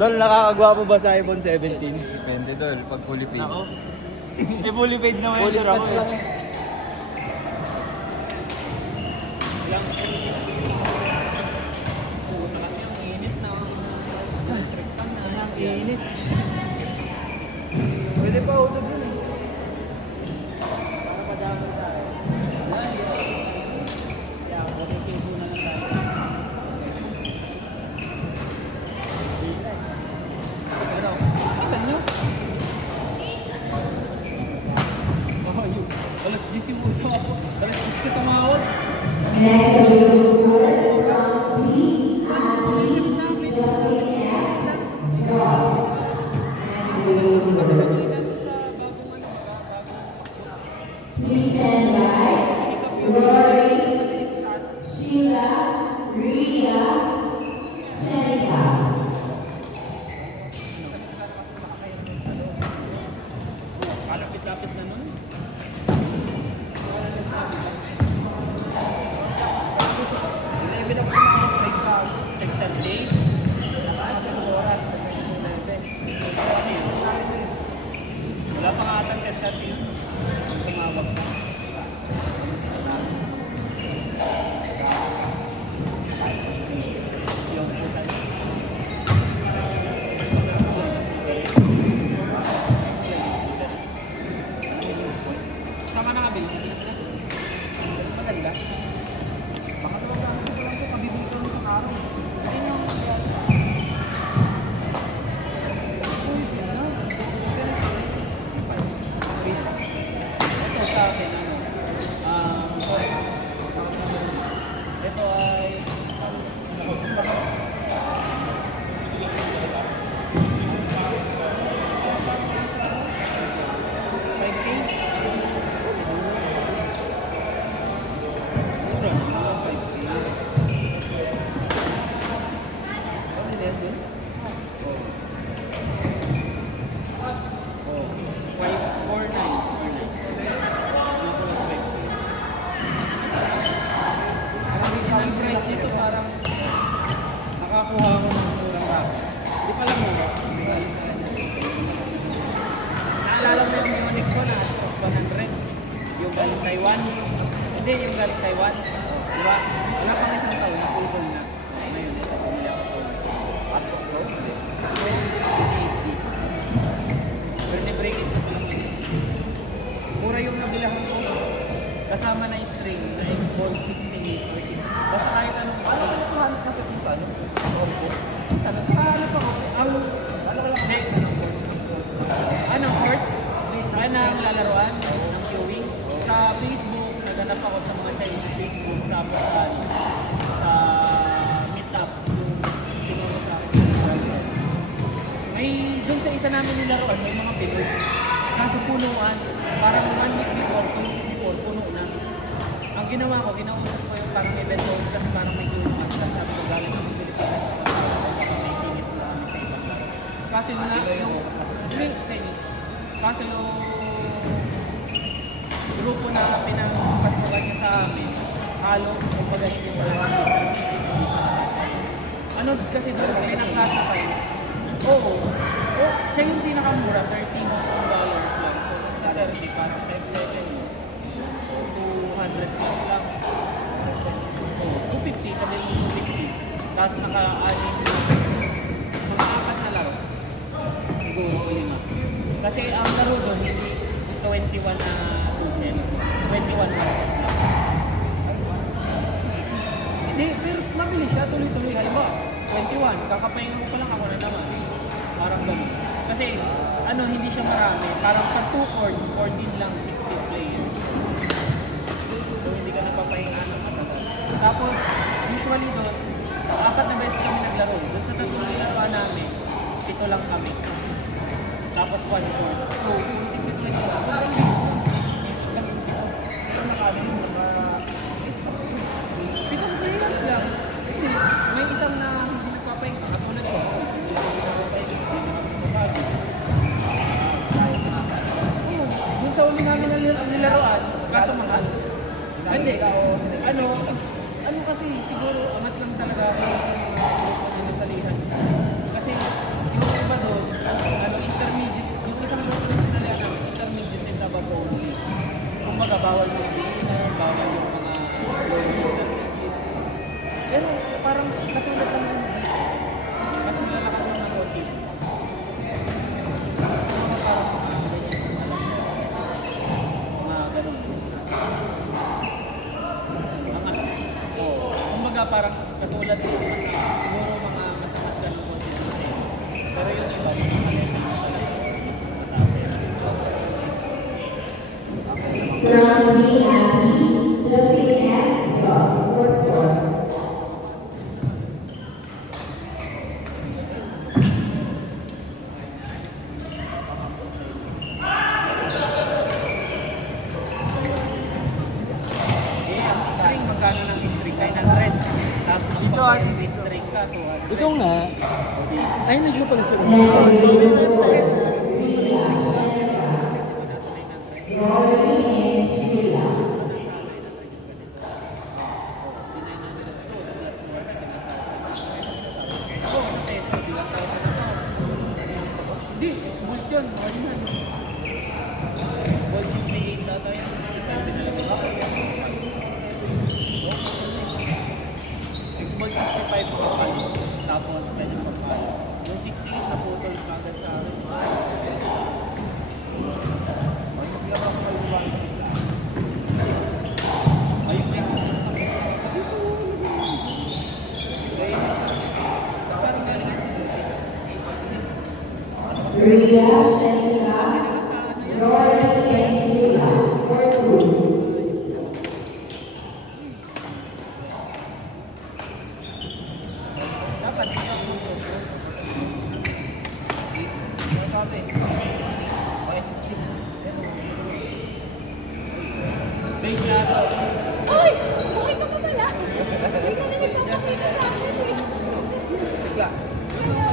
Dol, nakakagwapo ba sa iPhone 17? Depende dol, pag fully paid. Ako? Eh, fully paid naman Fully yun, sir, ako. scratch lang eh. Init. Pwede pa usap yun eh. Para padamo tayo. Kaya, okay, muna lang tayo. Pero, ikan nyo? Oh, yun. Alas 10 yung uso ako. Alas 10 ka tumawag. Next, we will put from B and Justin F. Sauce. Next, we will put. Please stand by. Rory, Sheila, Rhea, Shenika. Kalapit-lapit na nun. Wala pa nga atang tet-tet yun. Tumawag na. Yung isa. Sama na kabil. Maganda. Baka naman lang ito lang ito. Kabibili ko sa araw. Ayun yung ito sa akin, ito ay nakakuha ko ng murang racket. Hindi pala mura. Naalala mo yung Onyx ko na Xbox 100? Yung galing Taiwan? Hindi, yung galing Taiwan. Diba? Wala pang isang taon, naputol na. Ngayon, ito pumili ako sa Xbox Pro. Pero ni-break it na lang. Mura yung nabilahan ko. Kasama na yung string na Xbox 68 or 60. Basta kahit anong string. Paano kasi kung saan? Paano pa ako? Ano, court? Ano ang lalaroan ng queuing? Sa Facebook, naganap ako sa mga Chinese Facebook. Tapos sa meetup, yung tinuro sa akin. May dun sa isa namin nilaroan, may mga Pinoy. Kaso punuan, parang 1 week before, 2 weeks before, puno na. Ang ginawa ko, ginausap ko yung parang event host kasi parang may queuing mas. Sabi ko galing sa Pilipinas. May singit na kami sa ibang laro. Kasi yung Chinese. Kasi yung grupo na pinapasukan niya sa amin, halo, kumbaga hindi siya ano kasi doon, pinag-classify. Oo. Siya yung pinakamura, $13 lang. So, sa 30 pa, times 7, 200 plus lang. 250, sabihin mo 250. Tapos naka-adding mga 4 na laro. Siguro o 5. Kasi ang laro doon, hindi 21 na 2 cents. 21 na cents lang. Hindi, pero mabili siya, tuloy-tuloy. Halimbawa, 21, kakapahinga mo pa lang ako na naman. Parang ganun. Kasi, hindi siya marami. Parang pag 2 chords, 14 lang, 60 players. So, hindi ka napapahinga ng matagal. Tapos, usually doon, 4 na beses kami naglaro. Doon sa tatlong nilaruan namin, 7 lang kami. Tapos 1 chord. So, 60 players lang. Sobrang bilis lang. Pitong players lang. Hindi. May isang na hindi nagpapahinga. Katulad ko. Hindi lang nagpapahinga. Dun sa uli namin nilaruan, kaso mahal. Hindi. Ano kasi siguro angat lang talaga ako sa mga grupo na nasalihan. Kasi ano, parang katulad lang yun. Mas malalakas mo ng konti. Mga ganun. Kumbaga parang katulad din siguro mga masamat ka ng konti. Pero yung iba, yung mga kalenda na talaga mas mataas yan. From B Happy, Justin F. Sauce, Sport 4. Ang string, magkano ng string? 900. Tapos mag-string ka, 200. Ikaw nga, ay nag-show pala sila. Next is Ria, Shenika, Rory, and Sheila. Ako, sa peso, bilang tao sa ito. Hindi, export yun. Mahal yun. Export 68 data yan. 65 din talaga ba? Export 65 mga palo. Tapos, pwede na magpalo. Yung 68 na putol kagad sa akin. Ayun na yung isa. Okay. Parang galing sa Ria, Shenika, Rory, and Sheila, Sport 2. dapat ikaw ang putol. Base na ito. Uy! Okay ka pa pala? Hindi ka na nagpapakita sa akin eh. Sigla. Wala.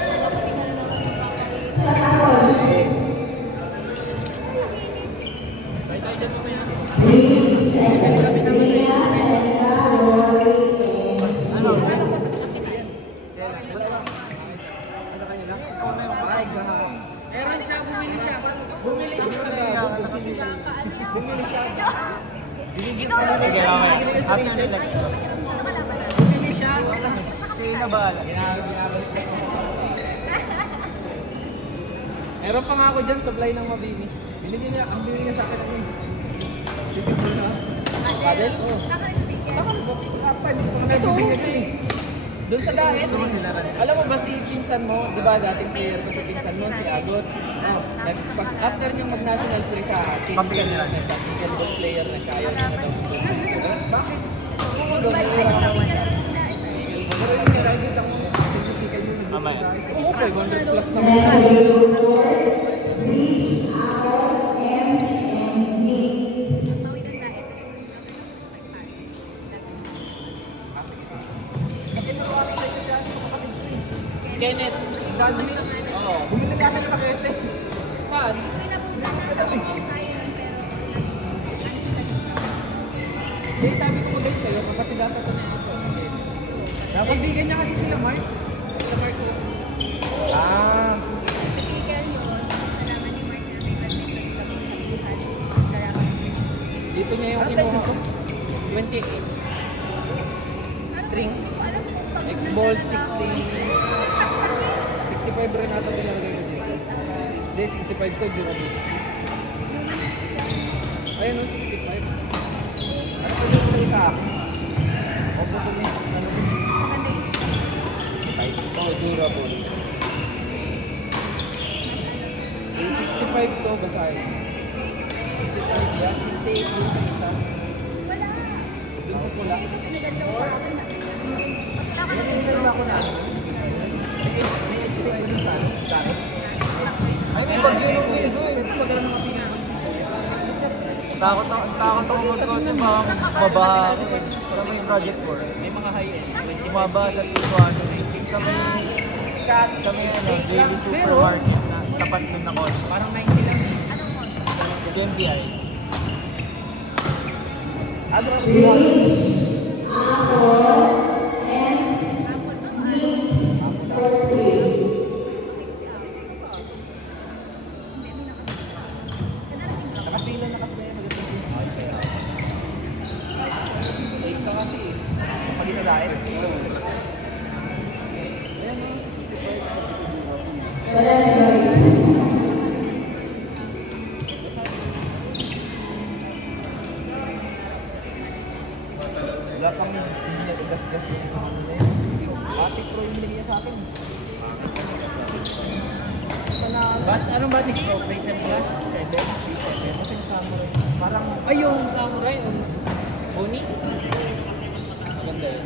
Talaga ba di ka na naman nagpapakita? Bye tayo dyan mamaya. Ria, Shenika, Rory, and Sheila. Meron siya, bumili siya. Bumili siya talaga. Bumili siya. Ikaw lang ba yan? After the next one. Nakalaban na. Bumili siya. Sige na ba? Meron pa nga ako dyan, supply ng Mabini. Binigyan niya, ang binigyan niya sa akin ako eh. Bibig mo na. Adel? Saan ka nagpigil? Ito, doon sa dahil. Alam mo ba si pinsan mo, di ba dating player ko sa pinsan mo, si Agot. After niyang mag-national free sa change career na siya, pickleball player na siya, ayaw niya na daw. Bakit? Pero yung nakikita mo, oo, 500 plus naman. Next is Rich, Apple, Ems, and Nick. Mawitan na. Ito yung Kenneth. Oo, bumili kami ng pakete. Saan? Eh, sabi ko po din sa'yo, kapatid dapat ko na ito. Sige. Dapat bigyan niya kasi sila, Mark. Sila Mark ko. Ah. Dito niya yung kinuha ko. 28. String. X-Bolt 60. 65 rin ata pinalagay ko dito. Hindi, 65 ko, durability. Ayan o, 65. Ano ko yung isa ako? O ba ito yung ano ko? 65. Ito, durable. Eh, 65 to, basahin. 65 yan. 68 dun sa isa. Dun sa pula. Ako na. May expect dun sa ano? Garo? Ay, may pag-inom din doon. Takot ako mag-coach baka mabaha ako eh. Sa may project 4. May mga high-end. Bumaba sa Tijuana. Sa may ano, daily supermarket na tapat nun na coach. Parang 90 lang. KMCI. Rich, Apple, Ems, Nick, Sport 3. Nakapila na kasi dahil. Walang choice. Wala pang hindi niya gas-gas yung mga ano na yun. Batik Pro yung binigay niya sa akin. Anong batik ko? Prison Plus? 7? 3-7? Kasi yung samurai, parang Ay, yung samurai. Boni? Maganda yun.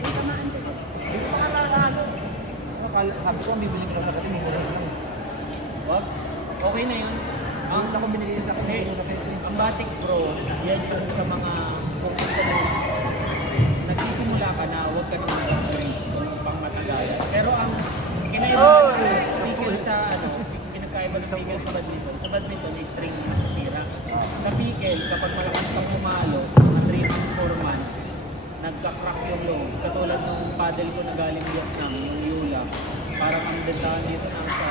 sabi ko, bibili ko na sa akin, hindi ko na lang. Wag. Okay na yun. Ang ako binigay sa akin, hindi ko na kayo. Ang Batik Pro, yan yung sa mga kung gusto mo nagsisimula ka na huwag ka naman mag-upgrade kung pang matagal. Pero ang kinaiba ng pickle sa pinagkaiba ng pickle sa badminton ay string na masasira. Sa pickle, kapag malakas kang pumalo, mga 3 months, 4 months, nagka-crack yung load. Katulad ng paddle ko na galing Vietnam, yung Yula. Parang ang bentahan dito nasa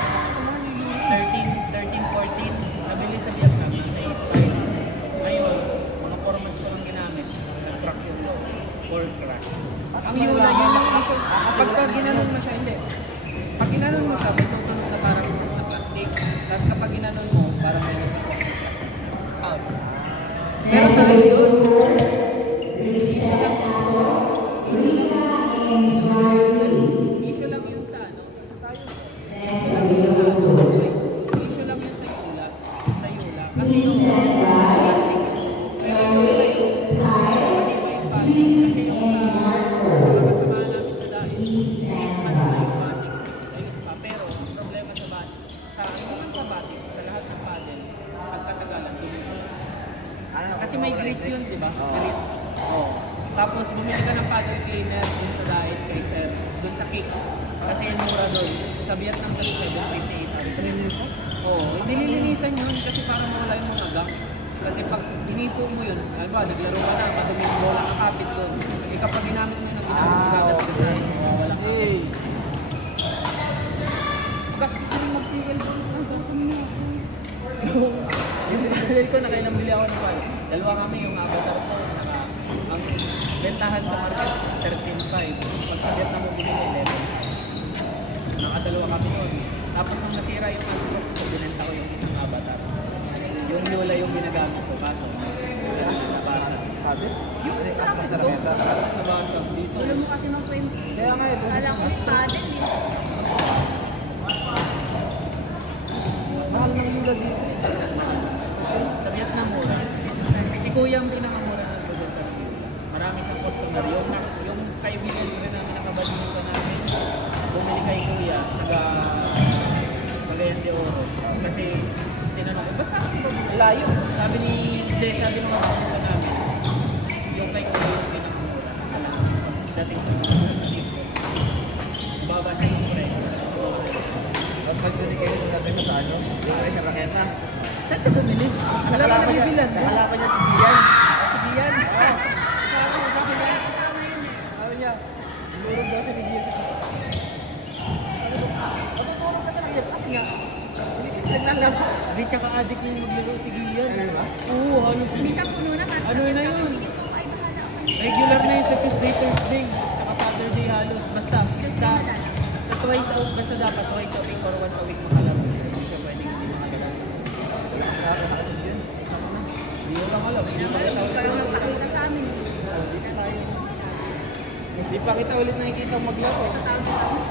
13, 14. Nabili sa Vietnam, nasa 8.5. Ngayon, mga 4 months ko lang ginamit, nag-crack yung load. 4 crack. Ang Yula, yun lang issue. Pagka ginanon mo siya, hindi. Pag ginanon mo siya, may tutunog na parang na plastic. Tapos kapag ginanon mo, parang may tutunog na out. Pero Next sa available for Risha Ato, Rita and Charlie. issue lang yun sa ano. Next available Issue lang yun sa Yula. Sa Yula. Kasi Please yung stand by. Eric, Kyle, Jinx, and Marco. kasama namin sa dahil. Please stand by. Ayos pa. Pero ang problema sa batik, naman sa batik, sa lahat ng paddle, pagkatagalan, tumigas. Kasi may grit yun, di ba? Grit. Oh. Tapos bumili ka ng paddle cleaner dun sa diet kay Sir, dun sa kick. Kasi yung mura doon. Sa Vietnam kasi 7.50. Oo, nililinisan yun kasi para mawala yung mga gunk. Kasi pag hinipo mo yun, ano ba, naglaro ka na, madumi yung bola kakapit doon. Eh kapag ginamit mo yun, gatas ka sa wala ka. Kasi gusto rin mag-PL doon. Yung paddle ko, nakailang bili ako ng paddle. Dalawa kami, yung avatar ko, ang bentahan sa market, 13.5. Pag sa Vietnam mo binili, 11. Nakadalawa kami doon. Tapos nung nasira yung Astrox ko, binenta ko yung isang avatar. Yung Yola yung ginagamit ko, kaso nabasa. Sabi? Yung gamit ko, nabasa dito. Alam mo kasi magkwento. Kaya nga ito. Kala ko paddle eh. Mahal ng Yula dito. Sa Vietnam mura. Si Kuya ang pinakamura ng product. Marami kang customer. Yung kaibigan ko rin namin nakabalik ko namin, bumili kay Kuya, Cagayan de Oro. Kasi tinanong ko, ba't sa akin ko? Layo. Sabi ng mga kapatid namin, yung kay Kuya yung pinakamura. Sa dating sa mga stick. Baba siya yung presyo. At pag-tuloy kayo sa dati sa ano, yung rin sa raketa. Saan siya bumili? Wala ka Nakalapan nabibilan. nakalapan niya si Bian. Sige yan. Oo. Sabi niya, Tama yun eh. sabi niya, lurog daw siya ni Bian. Matutulog ka talaga yan kasi nga, naglalaro. Di tsaka addict yung maglaro si Gian. Ano ba? Oo, halos Minsan puno na. Ano na yun? Sige po, ay bahala ako. regular na yun sa Tuesday, Thursday. Tsaka Saturday halos. Basta sa twice a week, basta dapat twice a week or once a week makalaro. Hindi ka pwedeng hindi makagalas. Hindi ko lang alam. Hindi pa kita Parang ulit. nagpakita sa amin. Hindi pa kita ulit nakikita maglaro. Tatawag sa tao.